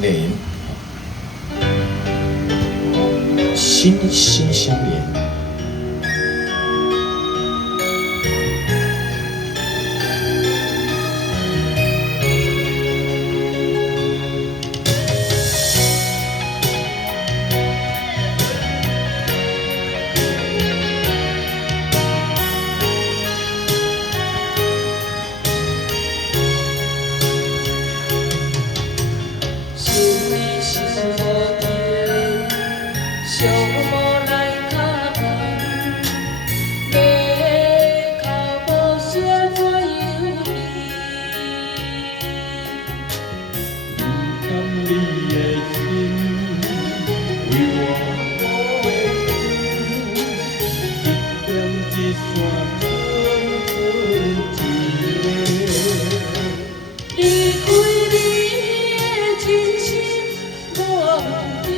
连，心心相连。小无来敲门，要敲无声怎样离？不甘你的心为我无缘，一点一线寸寸一个。离开你的真心，我不记。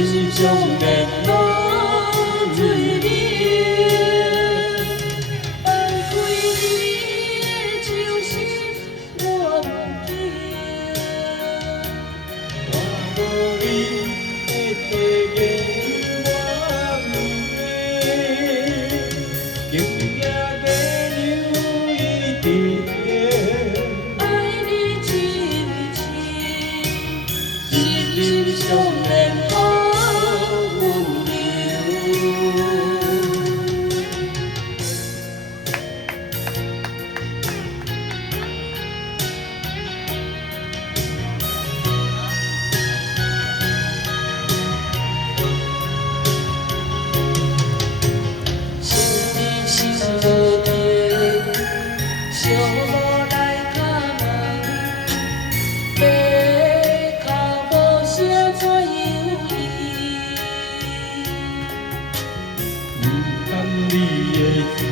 心相连落水面，放开你的手心，我不记。我无你的地言我不知，今夜的留一点，爱你真情，心相连。你的心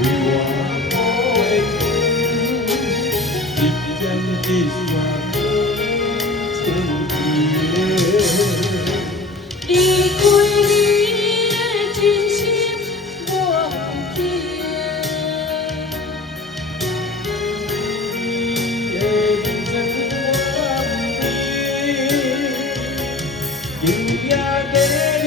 为我无缘，一点一线寸寸一个。离开你的真心，我不记。你的人生我不知，今夜的留。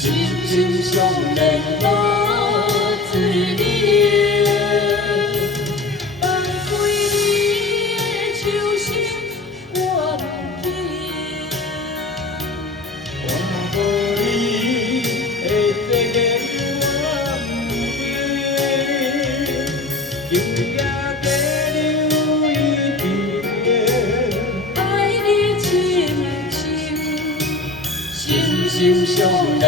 心相连落水面，放开你的手心，我不记。我无你的世界我不知，今夜的留一点，爱你真情，心相连。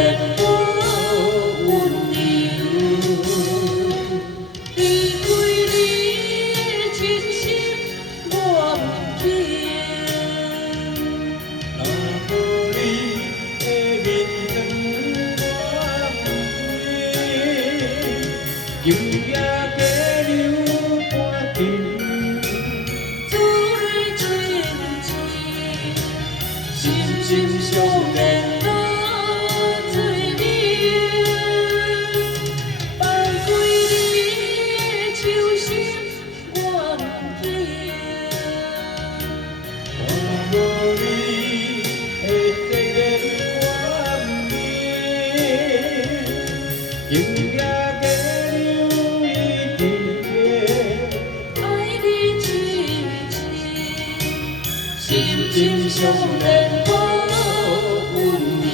今夜加留半阵，自然真情，心心相连落水面。放开你的手心，我不记。我无你的世界我不知，今夜。心相连，我不离。